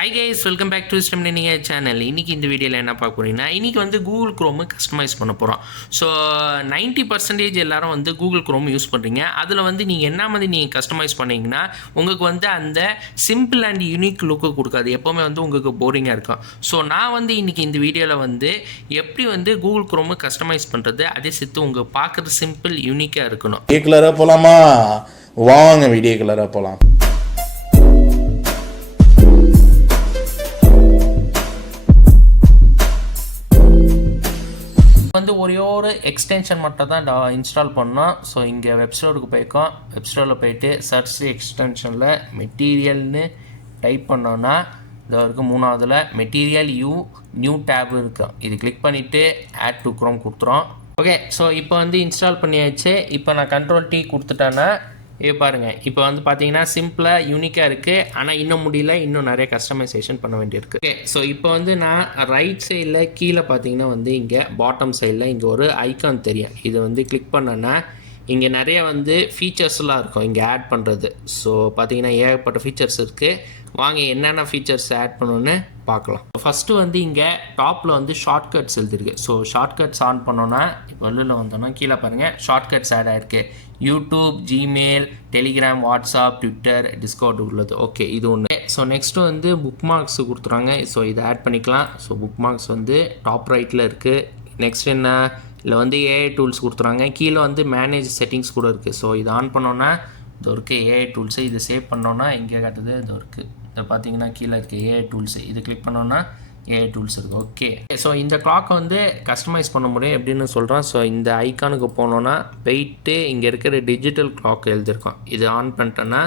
Hi guys, welcome back to 𝗙់𝗹𝗹 channel. இன்னைக்கு இந்த வீடியோவில் என்ன பார்க்க போறீங்கன்னா இன்னைக்கு வந்து Google Chrome கஸ்டமைஸ் பண்ண போகிறோம். ஸோ 90% எல்லாரும் வந்து Google Chrome யூஸ் பண்ணுறீங்க. அதில் வந்து நீங்கள் என்ன மாதிரி நீங்கள் கஸ்டமைஸ் பண்ணீங்கன்னா உங்களுக்கு வந்து அந்த சிம்பிள் அண்ட் யூனிக் லுக்கு கொடுக்காது, எப்போவுமே வந்து உங்களுக்கு போரிங்காக இருக்கும். ஸோ நான் வந்து இன்னைக்கு இந்த வீடியோவில் வந்து எப்படி வந்து Google Chrome கஸ்டமைஸ் பண்ணுறது, அதே சேர்த்து உங்களுக்கு பார்க்குறது சிம்பிள் யூனிக்காக இருக்கணும். வீடியோ கலராக போகலாமா? வாங்க வீடியோ கலராக போகலாம். வந்து ஒரே ஒரு எக்ஸ்டென்ஷன் மட்டும் தான் இன்ஸ்டால் பண்ணோம். ஸோ இங்கே வெப்ஸ்டோருக்கு போயிருக்கோம். வெப்ஸ்டோரில் போயிட்டு சர்ச் எக்ஸ்டென்ஷனில் மெட்டீரியல்னு டைப் பண்ணோன்னா இதில் இருக்குது மூணாவதில் மெட்டீரியல் நியூ டேப் இருக்கும். இது கிளிக் பண்ணிவிட்டு ஆட் டு க்ரோம் கொடுத்துறோம். ஓகே, ஸோ இப்போ வந்து இன்ஸ்டால் பண்ணியாச்சு. இப்போ நான் Ctrl+T கொடுத்துட்டேன்னா பாருங்கள், இப்போ வந்து பார்த்தீங்கன்னா சிம்பிளாக யூனிக்காக இருக்குது. ஆனால் இன்னும் முடியல, இன்னும் நிறைய கஸ்டமைசேஷன் பண்ண வேண்டியிருக்கு. ஓகே, ஸோ இப்போ வந்து நான் ரைட் சைடில் கீழே பார்த்தீங்கன்னா வந்து இங்கே பாட்டம் சைடில் இங்கே ஒரு ஐக்கான் தெரியும். இதை வந்து கிளிக் பண்ணோன்னா இங்கே நிறைய வந்து ஃபீச்சர்ஸ்லாம் இருக்கும் இங்கே ஆட் பண்ணுறது. ஸோ பார்த்தீங்கன்னா ஏகப்பட்ட ஃபீச்சர்ஸ் இருக்குது. வாங்க என்னென்ன ஃபீச்சர்ஸ் ஆட் பண்ணணுன்னு பார்க்கலாம். ஃபஸ்ட்டு வந்து இங்கே டாப்பில் வந்து ஷார்ட்கட்ஸ் எழுதிருக்கு. ஸோ ஷார்ட்கட்ஸ் ஆன் பண்ணோன்னா இப்போ வெளியில் வந்தோன்னா கீழே பாருங்கள் ஷார்ட்கட்ஸ் ஆட் ஆகிருக்கு. YouTube, Gmail, Telegram, WhatsApp, Twitter, Discord உள்ளது. ஓகே, இது ஒன்று. ஸோ நெக்ஸ்ட்டு வந்து புக் மார்க்ஸ் கொடுத்துறாங்க. ஸோ இதை ஆட் பண்ணிக்கலாம். ஸோ புக் மார்க்ஸ் வந்து டாப் ரைட்டில் இருக்குது. நெக்ஸ்ட் என்ன, இதில் வந்து ஏஐ டூல்ஸ் கொடுத்துறாங்க. கீழே வந்து மேனேஜ் செட்டிங்ஸ் கூட இருக்குது. ஸோ இது ஆன் பண்ணோன்னா இது இருக்குது ஏஐ டூல்ஸு. இது சேவ் பண்ணோன்னா இங்கே காட்டுது, இது இருக்குது. இதை பார்த்தீங்கன்னா கீழே இருக்குது ஏஐ டூல்ஸு. இது கிளிக் பண்ணோன்னா ஏஐ டூல்ஸ் இருக்குது. ஓகே, ஸோ இந்த கிளாக்கை வந்து கஸ்டமைஸ் பண்ண முடியும் எப்படின்னு சொல்கிறோம். ஸோ இந்த ஐக்கானுக்கு போனோன்னா போயிட்டு இங்கே இருக்கிற டிஜிட்டல் கிளாக் எழுதியிருக்கோம். இது ஆன் பண்ணிட்டேன்னா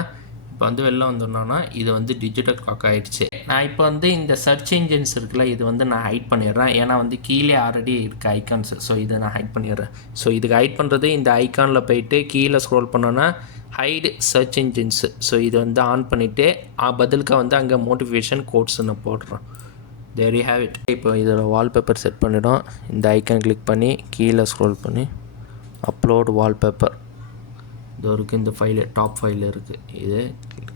இப்போ வந்து வெளில வந்துடணும்னா இது வந்து டிஜிட்டல் கிளாக் ஆகிடுச்சு. நான் இப்போ வந்து இந்த சர்ச் இன்ஜின்ஸ் இருக்குல்ல, இது வந்து நான் ஹைட் பண்ணிடுறேன். ஏன்னா வந்து கீழே ஆல்ரெடி இருக்குது ஐக்கான்ஸ். ஸோ இதை நான் ஹைட் பண்ணிடுறேன். ஸோ இதுக்கு ஹைட் பண்ணுறது இந்த ஐக்கானில் போயிட்டு கீழே ஸ்க்ரோல் பண்ணோன்னா ஹைட் சர்ச் இன்ஜின்ஸு. ஸோ இது வந்து ஆன் பண்ணிவிட்டு பதிலுக்கு வந்து அங்கே மோட்டிவேஷன் கோட்ஸ் நான் போடுறேன். there you have it. இப்போ இதில் வால்பேப்பர் செட் பண்ணிவிடும். இந்த ஐக்கான் கிளிக் பண்ணி கீழே ஸ்க்ரோல் பண்ணி அப்லோட் வால்பேப்பர் இது இருக்குது. இந்த ஃபைலு டாப் ஃபைல் இருக்குது. இது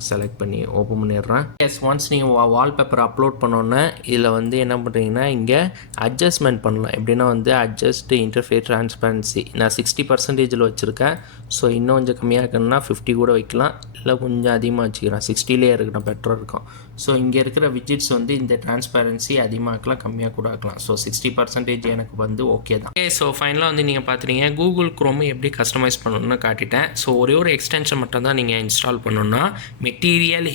செலக்ட் பண்ணி ஓப்பன் பண்ணிடுறேன். எஸ், ஒன்ஸ் நீங்கள் வால்பேப்பர் அப்லோட் பண்ணோன்னே இதில் வந்து என்ன பண்ணுறீங்கன்னா இங்கே அட்ஜஸ்ட்மெண்ட் பண்ணலாம். எப்படின்னா வந்து அட்ஜஸ்ட் இன்டர்ஃபேஸ் ட்ரான்ஸ்பரன்சி நான் 60% வச்சுருக்கேன். ஸோ இன்னும் கொஞ்சம் கம்மியாக இருக்குன்னா 50 கூட வைக்கலாம், இல்லை கொஞ்சம் அதிகமாக வச்சுக்கிறேன். 60லே இருக்கணும், பெட்டராக இருக்கும். ஸோ இங்கே இருக்கிற விஜிட்ஸ் வந்து இந்த ட்ரான்ஸ்பரன்சி அதிகமாக இருக்கலாம், கம்மியாக கூட இருக்கலாம். ஸோ 60% எனக்கு வந்து ஓகே தான். ஓகே, ஸோ ஃபைனலாக வந்து நீங்கள் பார்த்துட்டீங்க Google Chrome எப்படி கஸ்டமைஸ் பண்ணணும்னு காட்டிட்டேன். ஸோ ஒரே ஒரு எக்ஸ்டென்ஷன் மட்டும் தான் நீங்கள் இன்ஸ்டால் பண்ணணும்னா மெட்டீரியல்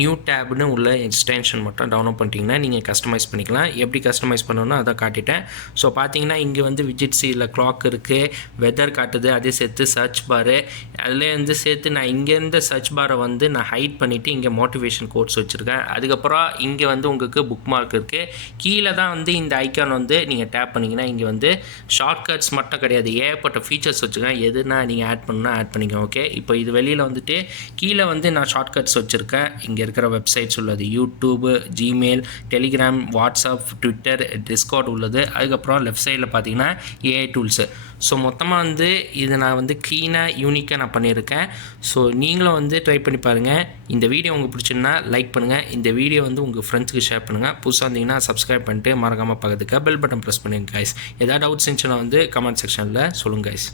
நியூ டேப்னு உள்ள எக்ஸ்டென்ஷன் மட்டும் டவுன்லோட் பண்ணிட்டீங்கன்னா நீங்கள் கஸ்டமைஸ் பண்ணிக்கலாம். எப்படி கஸ்டமைஸ் பண்ணணும்னா அதை காட்டிட்டேன். ஸோ பார்த்தீங்கன்னா இங்கே வந்து விஜிட்ஸ் இல்லை கிளாக் இருக்குது, வெதர் காட்டுது, அதே சேர்த்து சர்ச் பாரு. அதில் வந்து சேர்த்து நான் இங்கேருந்து சர்ச் பாரை வந்து நான் ஹைட் பண்ணிவிட்டு இங்கே மோட்டிவேஷன் கோட்ஸ் வச்சுருக்கேன். அதுக்கப்புறம் இங்கே வந்து உங்களுக்கு புக் மார்க் இருக்குது. கீழே தான் வந்து இந்த ஐக்கான் வந்து நீங்கள் டேப் பண்ணிங்கன்னா இங்கே வந்து ஷார்ட்கட்ஸ் மட்டும் கிடையாது, ஏகப்பட்ட ஃபீச்சர்ஸ் வச்சுருக்கேன். எதுனா நீங்கள் ஆட் பண்ணணும்னா ஆட் பண்ணிக்கோங்க. ஓகே, இப்போ இது வெளியில் வந்துட்டு கீழே வந்து நான் ஷார்ட்கட்ஸ் வச்சுருக்கேன். இங்கே இருக்கிற வெப்சைட்ஸ் உள்ளது, YouTube, Gmail, Telegram, WhatsApp, Twitter, Discord உள்ளது. அதுக்கப்புறம் லெஃப்ட் சைடில் பார்த்தீங்கன்னா ஏஐ டூல்ஸு. ஸோ மொத்தமாக வந்து இது நான் வந்து க்ளீனாக யூனிக்காக நான் பண்ணியிருக்கேன். ஸோ நீங்களும் வந்து ட்ரை பண்ணி பாருங்கள். இந்த வீடியோ உங்களுக்கு பிடிச்சிருந்தா லைக் பண்ணுங்கள். இந்த வீடியோ வந்து உங்கள் ஃப்ரெண்ட்ஸுக்கு ஷேர் பண்ணுங்கள். புதுசாக இருந்தீங்கன்னா சப்ஸ்கிரைப் பண்ணிட்டு மறக்காமல் பக்கத்துக்கு பெல் பட்டன் ப்ரெஸ் பண்ணுங்கள் கைஸ். ஏதாவது டவுட்ஸ் இருந்துச்சுன்னா வந்து கமெண்ட் செக்ஷனில் சொல்லுங்கள் கைஸ்.